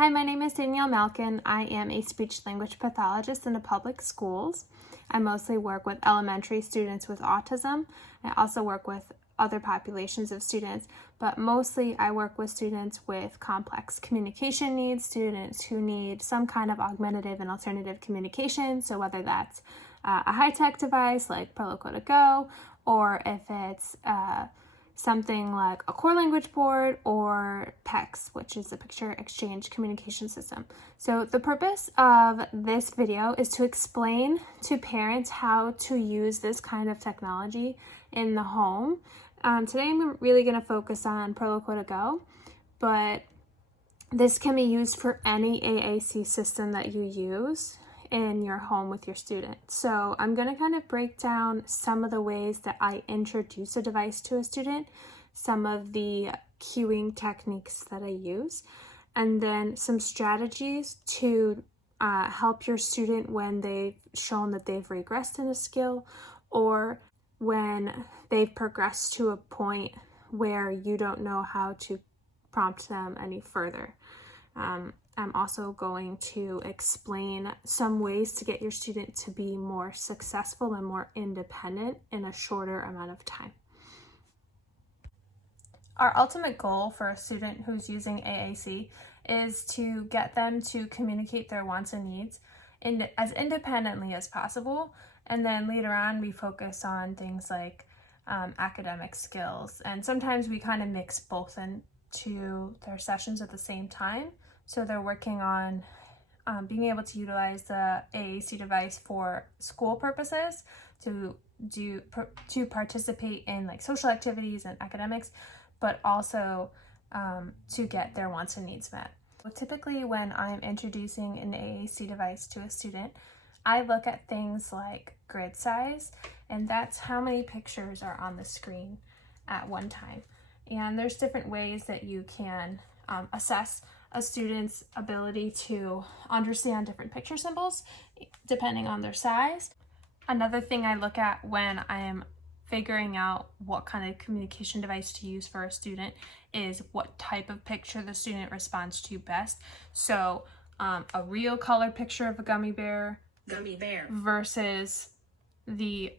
Hi, my name is Danielle Malkin. I am a speech-language pathologist in the public schools. I mostly work with elementary students with autism. I also work with other populations of students, but mostly I work with students with complex communication needs, students who need some kind of augmentative and alternative communication. So whether that's a high-tech device like Proloquo to Go, or if it's something like a core language board or PECS, which is a picture exchange communication system. So the purpose of this video is to explain to parents how to use this kind of technology in the home. Today I'm really going to focus on Proloquo to Go, but this can be used for any AAC system that you use in your home with your student. So I'm going to kind of break down some of the ways that I introduce a device to a student, some of the cueing techniques that I use, and then some strategies to help your student when they've shown that they've regressed in a skill or when they've progressed to a point where you don't know how to prompt them any further. I'm also going to explain some ways to get your student to be more successful and more independent in a shorter amount of time. Our ultimate goal for a student who's using AAC is to get them to communicate their wants and needs as independently as possible. And then later on, we focus on things like academic skills. And sometimes we kind of mix both into their sessions at the same time. So they're working on being able to utilize the AAC device for school purposes, to participate in like social activities and academics, but also to get their wants and needs met. Typically when I'm introducing an AAC device to a student, I look at things like grid size, and that's how many pictures are on the screen at one time. And there's different ways that you can assess a student's ability to understand different picture symbols depending on their size. Another thing I look at when I am figuring out what kind of communication device to use for a student is what type of picture the student responds to best. So a real color picture of a gummy bear versus the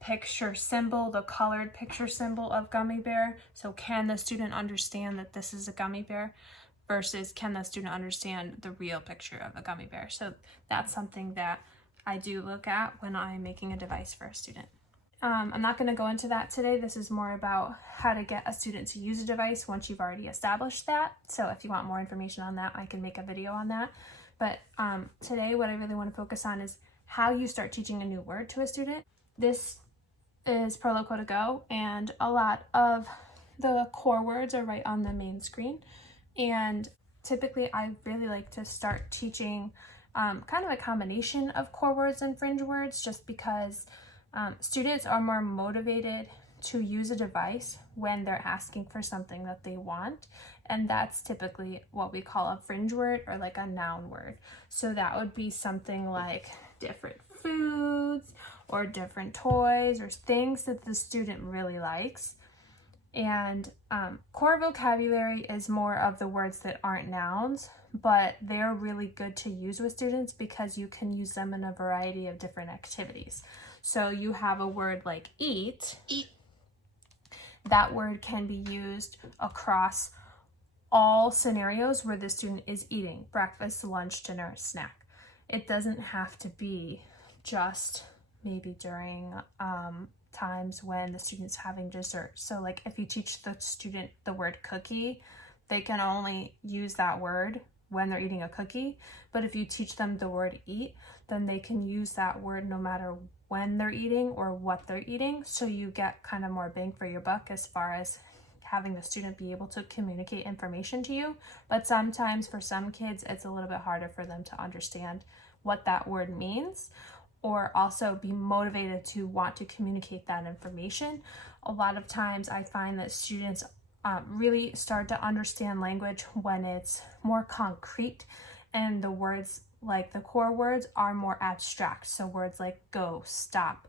picture symbol, the colored picture symbol of gummy bear. So can the student understand that this is a gummy bear versus can the student understand the real picture of a gummy bear? So that's something that I do look at when I'm making a device for a student. I'm not going to go into that today. This is more about how to get a student to use a device once you've already established that. So if you want more information on that, I can make a video on that. But today what I really want to focus on is how you start teaching a new word to a student. This is Proloquo to Go, and a lot of the core words are right on the main screen. And typically I really like to start teaching kind of a combination of core words and fringe words, just because students are more motivated to use a device when they're asking for something that they want. And that's typically what we call a fringe word, or like a noun word. So that would be something like different foods or different toys or things that the student really likes. And core vocabulary is more of the words that aren't nouns, but they're really good to use with students because you can use them in a variety of different activities. So you have a word like eat. That word can be used across all scenarios where the student is eating: breakfast, lunch, dinner, snack. It doesn't have to be just maybe during times when the student's having dessert. So like if you teach the student the word cookie, they can only use that word when they're eating a cookie. But if you teach them the word eat, then they can use that word no matter when they're eating or what they're eating. So you get kind of more bang for your buck as far as having the student be able to communicate information to you. But sometimes for some kids, it's a little bit harder for them to understand what that word means, or also be motivated to want to communicate that information. A lot of times I find that students really start to understand language when it's more concrete, and the words, like the core words, are more abstract. So words like go, stop,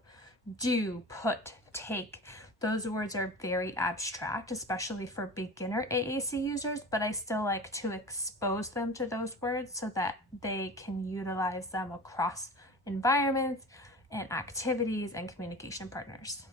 do, put, take, Those words are very abstract, especially for beginner AAC users, but I still like to expose them to those words so that they can utilize them across environments and activities and communication partners.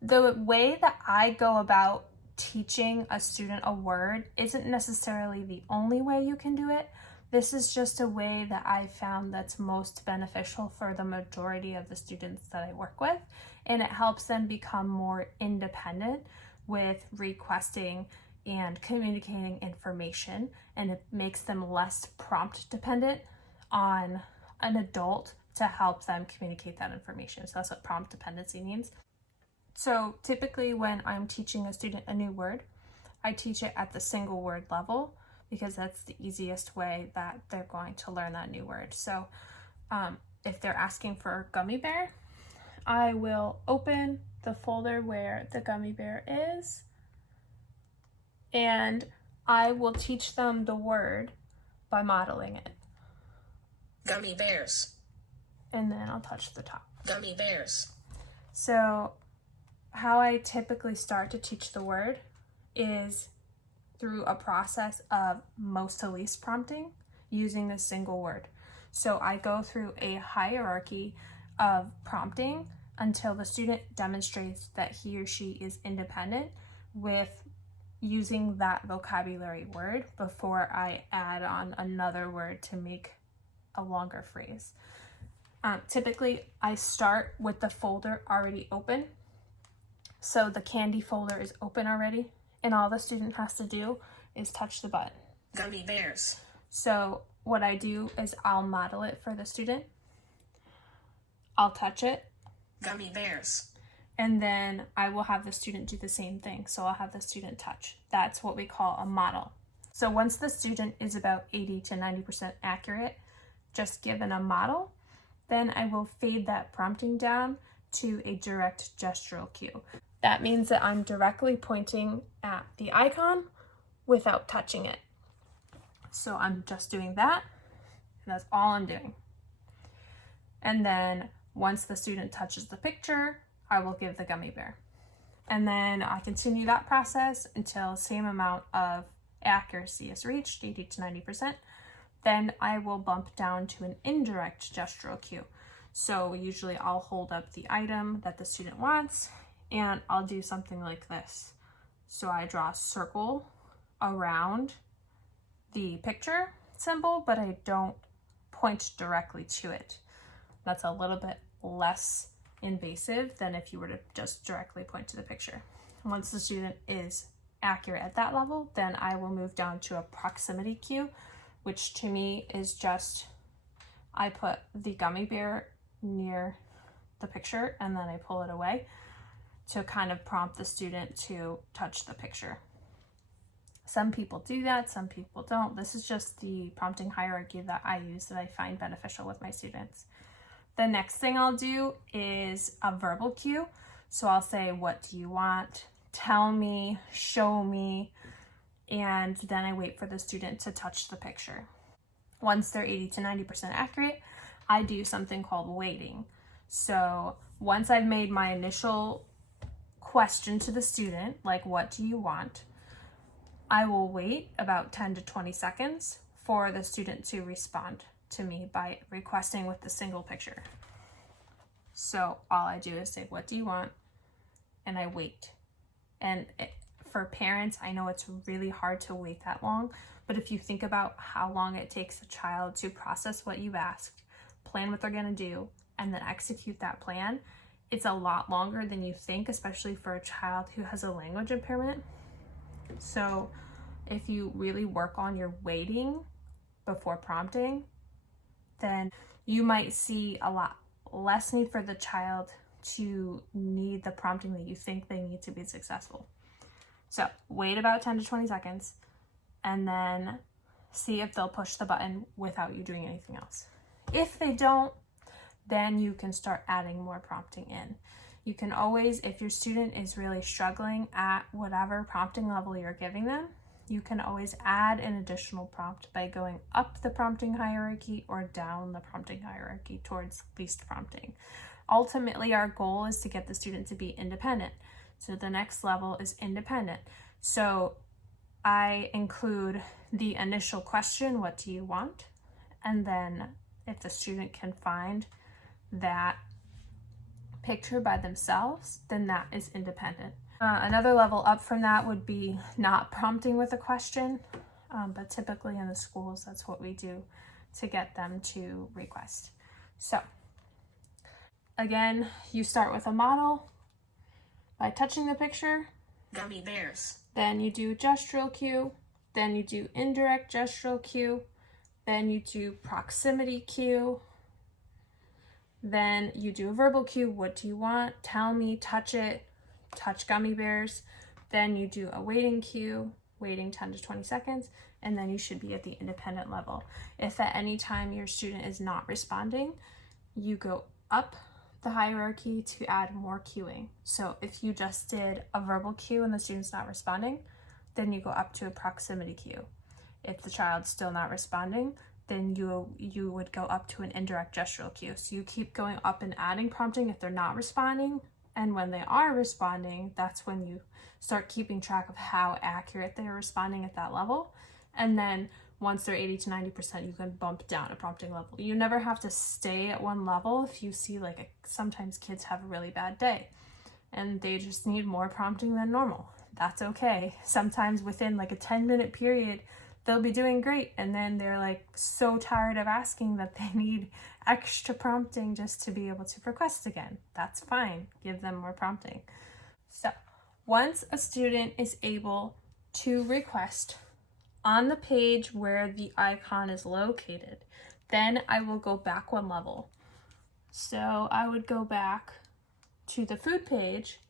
The way that I go about teaching a student a word isn't necessarily the only way you can do it. This is just a way that I found that's most beneficial for the majority of the students that I work with, and it helps them become more independent with requesting and communicating information, and it makes them less prompt dependent on an adult to help them communicate that information. So that's what prompt dependency means. So typically when I'm teaching a student a new word, I teach it at the single word level because that's the easiest way that they're going to learn that new word. So if they're asking for gummy bear, I will open the folder where the gummy bear is, and I will teach them the word by modeling it. Gummy bears. And then I'll touch the top. Gummy bears. So how I typically start to teach the word is through a process of most to least prompting using a single word. So I go through a hierarchy of prompting until the student demonstrates that he or she is independent with using that vocabulary word before I add on another word to make a longer phrase. Typically, I start with the folder already open. So the candy folder is open already, and all the student has to do is touch the button. Gummy bears. So what I do is I'll model it for the student. I'll touch it. Gummy bears. And then I will have the student do the same thing. So I'll have the student touch. That's what we call a model. So once the student is about 80 to 90% accurate, just given a model, then I will fade that prompting down to a direct gestural cue. That means that I'm directly pointing at the icon without touching it. So I'm just doing that, and that's all I'm doing. And then once the student touches the picture, I will give the gummy bear. And then I continue that process until the same amount of accuracy is reached, 80 to 90%. Then I will bump down to an indirect gestural cue. So usually I'll hold up the item that the student wants, and I'll do something like this. So I draw a circle around the picture symbol, but I don't point directly to it. That's a little bit less invasive than if you were to just directly point to the picture. Once the student is accurate at that level, then I will move down to a proximity cue, which to me is just, I put the gummy bear near the picture and then I pull it away to kind of prompt the student to touch the picture. Some people do that, some people don't. This is just the prompting hierarchy that I use that I find beneficial with my students. The next thing I'll do is a verbal cue. So I'll say, what do you want? Tell me, show me, and then I wait for the student to touch the picture. Once they're 80 to 90% accurate, I do something called waiting. So once I've made my initial question to the student, like what do you want, I will wait about 10 to 20 seconds for the student to respond to me by requesting with the single picture. So all I do is say, what do you want? And I wait. And for parents, I know it's really hard to wait that long, but if you think about how long it takes a child to process what you've asked, plan what they're gonna do, and then execute that plan, it's a lot longer than you think, especially for a child who has a language impairment. So if you really work on your waiting before prompting, then you might see a lot less need for the child to need the prompting that you think they need to be successful. So wait about 10 to 20 seconds and then see if they'll push the button without you doing anything else. If they don't, then you can start adding more prompting in. You can always, if your student is really struggling at whatever prompting level you're giving them, you can always add an additional prompt by going up the prompting hierarchy or down the prompting hierarchy towards least prompting. Ultimately, our goal is to get the student to be independent. So the next level is independent. So I include the initial question, what do you want? And then if the student can find that picture by themselves, then that is independent. Another level up from that would be not prompting with a question, but typically in the schools, that's what we do to get them to request. So again, you start with a model by touching the picture. Gummy bears. Then you do gestural cue. Then you do indirect gestural cue. Then you do proximity cue. Then you do a verbal cue. What do you want? Tell me, touch it, touch gummy bears. Then you do a waiting cue, waiting 10 to 20 seconds, and then you should be at the independent level. If at any time your student is not responding, you go up the hierarchy to add more cueing. So if you just did a verbal cue and the student's not responding, then you go up to a proximity cue. If the child's still not responding, then you would go up to an indirect gestural cue. So you keep going up and adding prompting if they're not responding, and when they are responding, that's when you start keeping track of how accurate they're responding at that level. And then once they're 80 to 90%, you can bump down a prompting level. You never have to stay at one level if you see sometimes kids have a really bad day and they just need more prompting than normal. That's okay. Sometimes within a 10-minute period, they'll be doing great, and then they're so tired of asking that they need extra prompting just to be able to request again. That's fine. Give them more prompting. So once a student is able to request on the page where the icon is located, then I will go back one level. So I would go back to the food page,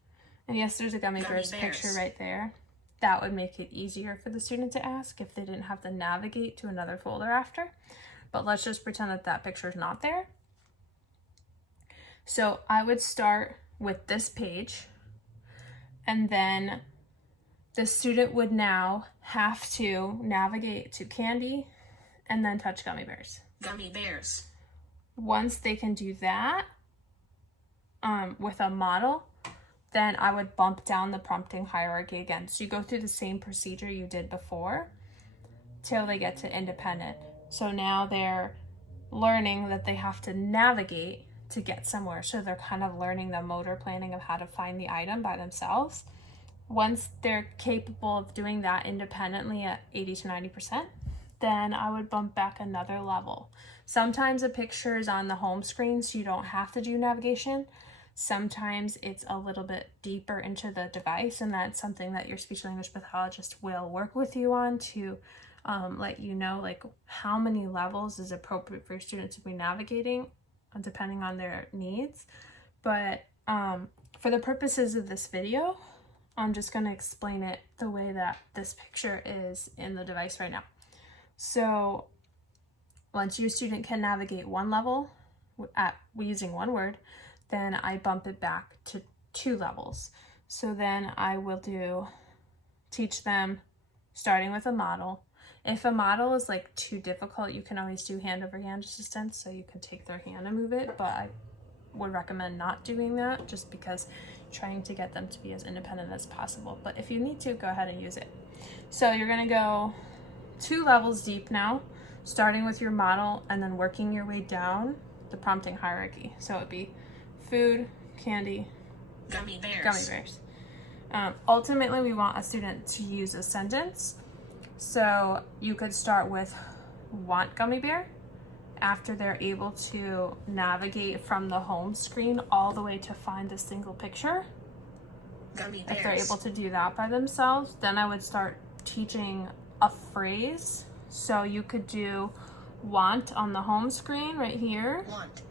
and yes, there's a gummy bears picture right there. That would make it easier for the student to ask if they didn't have to navigate to another folder after. But let's just pretend that that picture is not there. So I would start with this page, and then the student would now have to navigate to candy and then touch gummy bears. Gummy bears. Once they can do that with a model, then I would bump down the prompting hierarchy again. So you go through the same procedure you did before till they get to independent. So now they're learning that they have to navigate to get somewhere. So they're kind of learning the motor planning of how to find the item by themselves. Once they're capable of doing that independently at 80 to 90%, then I would bump back another level. Sometimes a picture is on the home screen, so you don't have to do navigation. Sometimes it's a little bit deeper into the device, and that's something that your speech language pathologist will work with you on to let you know how many levels is appropriate for your student to be navigating depending on their needs. But for the purposes of this video, I'm just going to explain it the way that this picture is in the device right now. So once your student can navigate one level using one word, then I bump it back to 2 levels. So then I will teach them starting with a model. If a model is too difficult, you can always do hand over hand assistance, so you can take their hand and move it, but I would recommend not doing that just because trying to get them to be as independent as possible. But if you need to, go ahead and use it. So you're gonna go 2 levels deep now, starting with your model and then working your way down the prompting hierarchy. So it would be food, candy, Gummy bears. Gummy bears. Ultimately, we want a student to use a sentence. So you could start with want gummy bear after they're able to navigate from the home screen all the way to find a single picture. Gummy bears. If they're able to do that by themselves, then I would start teaching a phrase. So you could do want on the home screen right here. Want.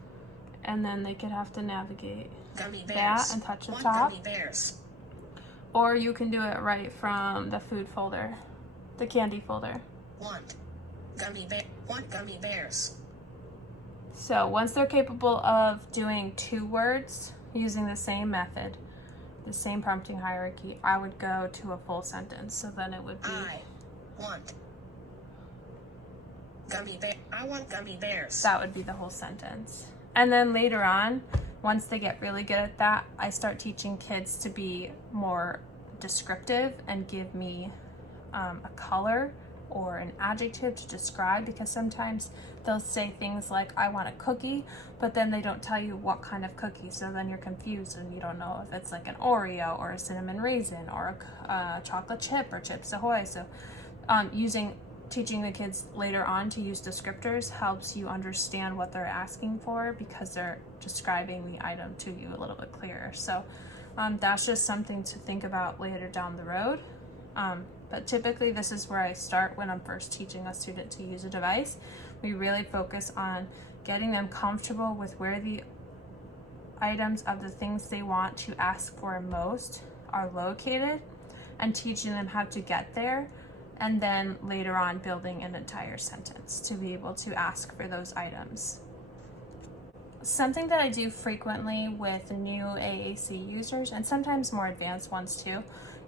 And then they could have to navigate Gummy bears. that and touch the Want top. Gummy bears. Or you can do it right from the food folder, the candy folder. Want gummy bear. Want gummy bears. So once they're capable of doing 2 words using the same method, the same prompting hierarchy, I would go to a full sentence. So then it would be I want gummy bear. I want gummy bears. that would be the whole sentence. And then later on, Once they get really good at that, I start teaching kids to be more descriptive and give me a color or an adjective to describe, because sometimes they'll say things like, I want a cookie, but then they don't tell you what kind of cookie, so then you're confused and you don't know if it's like an Oreo or a cinnamon raisin or a chocolate chip or Chips Ahoy. So teaching the kids later on to use descriptors helps you understand what they're asking for, because they're describing the item to you a little bit clearer. So that's just something to think about later down the road. But typically this is where I start when I'm first teaching a student to use a device. We really focus on getting them comfortable with where the items of the things they want to ask for most are located, and teaching them how to get there, and then later on building an entire sentence to be able to ask for those items. Something that I do frequently with new AAC users, and sometimes more advanced ones too,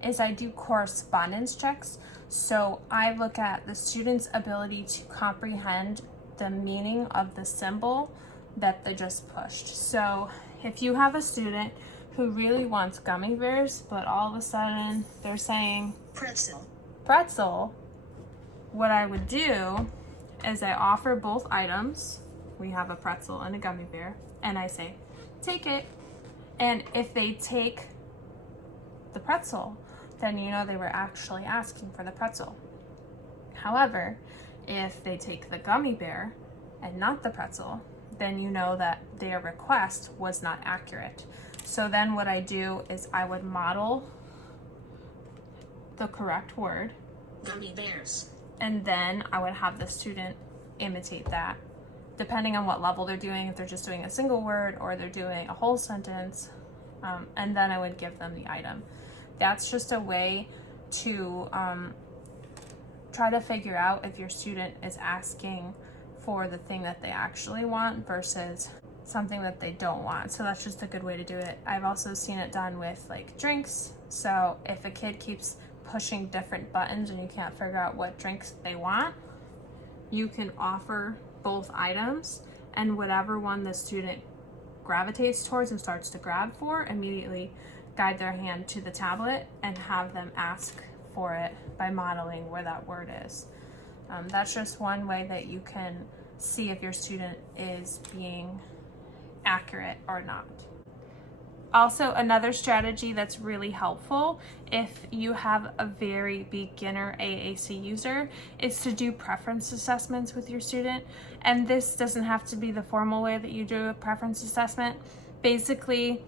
is I do correspondence checks. So I look at the student's ability to comprehend the meaning of the symbol that they just pushed. So if you have a student who really wants gummy bears, but all of a sudden they're saying pretzel, what I would do is I offer both items. We have a pretzel and a gummy bear, and I say, take it. And if they take the pretzel, then you know they were actually asking for the pretzel. However, if they take the gummy bear and not the pretzel, then you know that their request was not accurate. So then what I do is I would model the correct word, gummy bears, and then I would have the student imitate that, depending on what level they're doing, if they're just doing a single word or they're doing a whole sentence, and then I would give them the item. That's just a way to try to figure out if your student is asking for the thing that they actually want versus something that they don't want. So that's just a good way to do it. I've also seen it done with like drinks. So if a kid keeps pushing different buttons and you can't figure out what drinks they want, you can offer both items, and whatever one the student gravitates towards and starts to grab for, immediately guide their hand to the tablet and have them ask for it by modeling where that word is. That's just one way that you can see if your student is being accurate or not. Also, another strategy that's really helpful if you have a very beginner AAC user is to do preference assessments with your student. And this doesn't have to be the formal way that you do a preference assessment. Basically,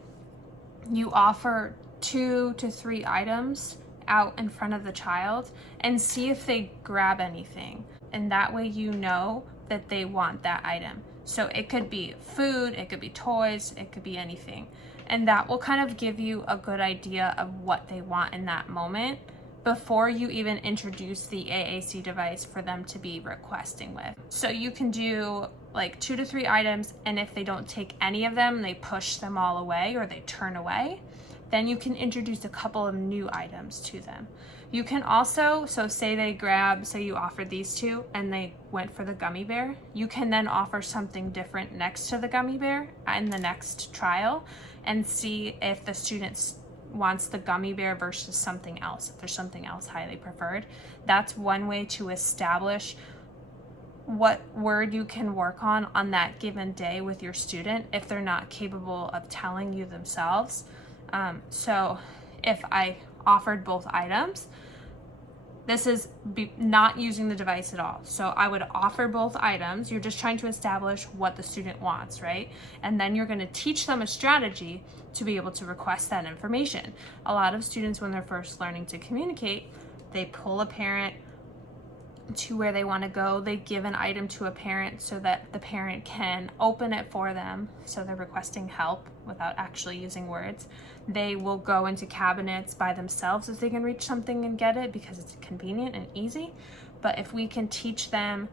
you offer 2 to 3 items out in front of the child and see if they grab anything. And that way you know that they want that item. So it could be food, it could be toys, it could be anything. And that will kind of give you a good idea of what they want in that moment before you even introduce the AAC device for them to be requesting with. So you can do like 2 to 3 items, and if they don't take any of them, they push them all away or they turn away, then you can introduce a couple of new items to them. You can also, so say you offered these 2 and they went for the gummy bear, you can then offer something different next to the gummy bear in the next trial and see if the student wants the gummy bear versus something else, if there's something else highly preferred. That's one way to establish what word you can work on that given day with your student if they're not capable of telling you themselves. So if I offered both items, this is not using the device at all. So I would offer both items. You're just trying to establish what the student wants, right? And then you're going to teach them a strategy to be able to request that information. A lot of students, when they're first learning to communicate, they pull a parent to where they want to go. They give an item to a parent so that the parent can open it for them. So they're requesting help without actually using words. They will go into cabinets by themselves if they can reach something and get it because it's convenient and easy. But if we can teach them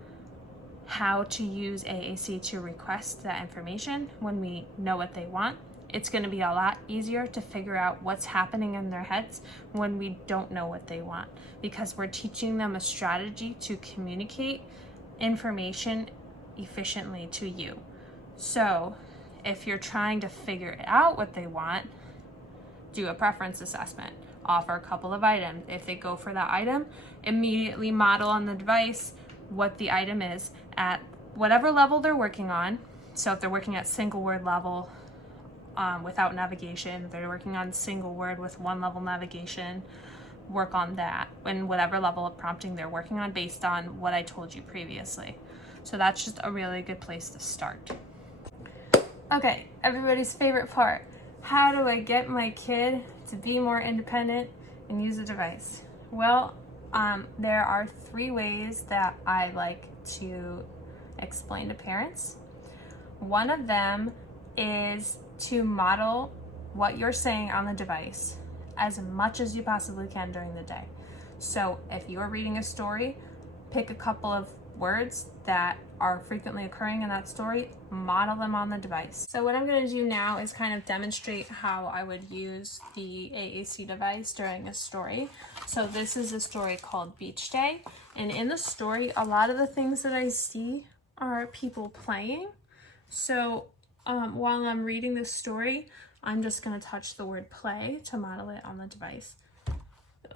how to use AAC to request that information when we know what they want, it's going to be a lot easier to figure out what's happening in their heads when we don't know what they want, because we're teaching them a strategy to communicate information efficiently to you. So if you're trying to figure out what they want, do a preference assessment. Offer a couple of items. If they go for that item, immediately model on the device what the item is at whatever level they're working on. So if they're working at single word level without navigation, if they're working on single word with one level navigation, work on that and whatever level of prompting they're working on based on what I told you previously. So that's just a really good place to start. Okay, everybody's favorite part. How do I get my kid to be more independent and use a device? Well, there are 3 ways that I like to explain to parents. One of them is to model what you're saying on the device as much as you possibly can during the day. So if you're reading a story, pick a couple of words that are frequently occurring in that story, model them on the device. So what I'm going to do now is kind of demonstrate how I would use the AAC device during a story. So this is a story called Beach Day, and in the story, a lot of the things that I see are people playing. So while I'm reading this story, I'm just going to touch the word play to model it on the device.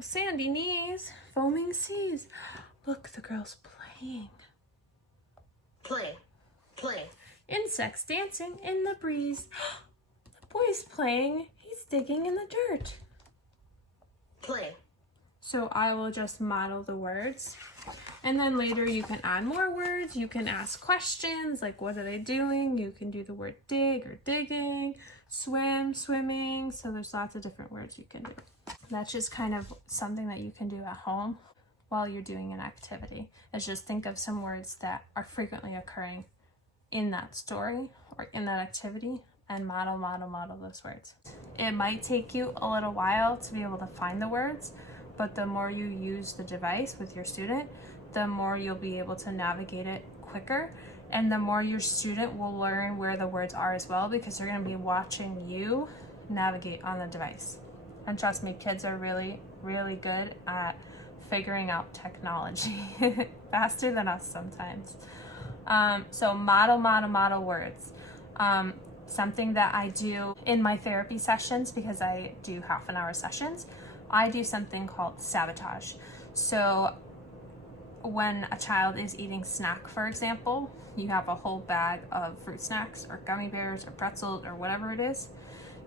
Sandy knees, foaming seas. Look, the girl's playing. Play. Play. Insects dancing in the breeze. The boy's playing. He's digging in the dirt. Play. So I will just model the words. And then later you can add more words. You can ask questions like, what are they doing? You can do the word dig or digging, swim, swimming. So there's lots of different words you can do. That's just kind of something that you can do at home while you're doing an activity. Is just think of some words that are frequently occurring in that story or in that activity and model those words. It might take you a little while to be able to find the words, but the more you use the device with your student, the more you'll be able to navigate it quicker, and the more your student will learn where the words are as well, because they're going to be watching you navigate on the device. And trust me, kids are really, really good at figuring out technology faster than us sometimes. So model words. Something that I do in my therapy sessions, because I do half-an-hour sessions, I do something called sabotage. So when a child is eating snack, for example, you have a whole bag of fruit snacks or gummy bears or pretzels or whatever it is,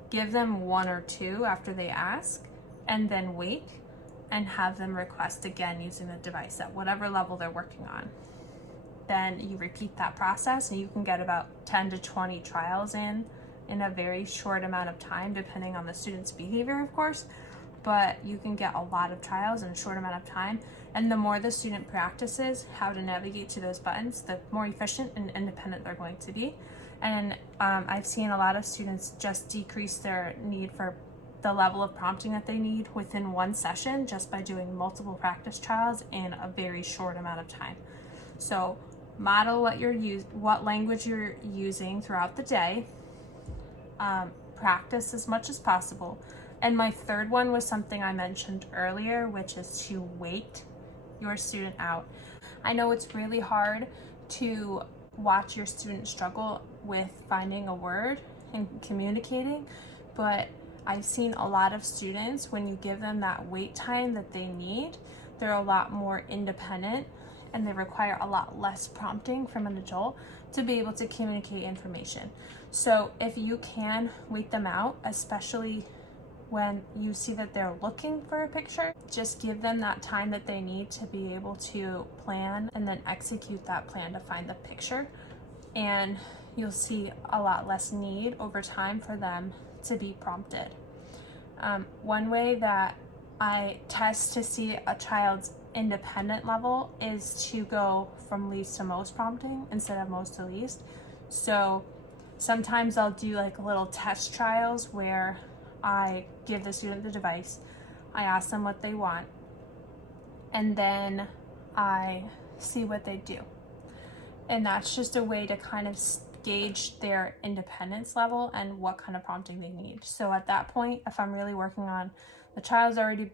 give them 1 or 2 after they ask, and then wait and have them request again using the device at whatever level they're working on. Then you repeat that process and you can get about 10 to 20 trials in a very short amount of time, depending on the student's behavior, of course, but you can get a lot of trials in a short amount of time. And the more the student practices how to navigate to those buttons, the more efficient and independent they're going to be. And I've seen a lot of students just decrease their need for the level of prompting that they need within one session just by doing multiple practice trials in a very short amount of time. So model what language you're using throughout the day. Practice as much as possible. And my third one was something I mentioned earlier, which is to wait your student out. I know it's really hard to watch your student struggle with finding a word and communicating, but I've seen a lot of students, when you give them that wait time that they need, they're a lot more independent and they require a lot less prompting from an adult to be able to communicate information. So if you can wait them out, especially when you see that they're looking for a picture, just give them that time that they need to be able to plan and then execute that plan to find the picture. And you'll see a lot less need over time for them to be prompted. One way that I test to see a child's independent level is to go from least to most prompting instead of most to least. So sometimes I'll do like little test trials where I give the student the device, I ask them what they want, and then I see what they do. And that's just a way to kind of gauge their independence level and what kind of prompting they need. So at that point, if I'm really working on the child's already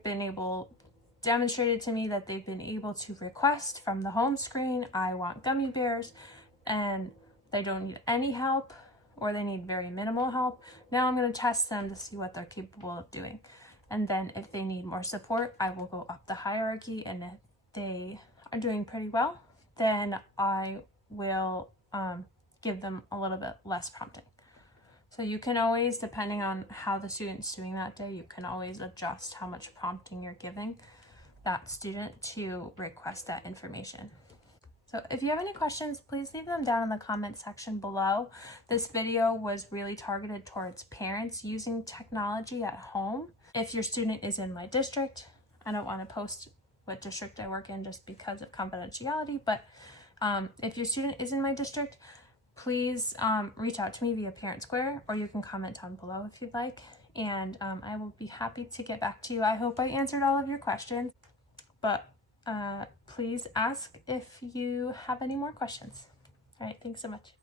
demonstrated to me that they've been able to request from the home screen, I want gummy bears, and they don't need any help or they need very minimal help, now I'm going to test them to see what they're capable of doing. And then if they need more support, I will go up the hierarchy, and if they are doing pretty well, then I will give them a little bit less prompting. So you can always, depending on how the student's doing that day, you can always adjust how much prompting you're giving that student to request that information. So if you have any questions, please leave them down in the comment section below. This video was really targeted towards parents using technology at home. If your student is in my district, I don't want to post what district I work in just because of confidentiality, but if your student is in my district, please reach out to me via Parent Square, or you can comment down below if you'd like, and I will be happy to get back to you. I hope I answered all of your questions, but please ask if you have any more questions. All right, thanks so much.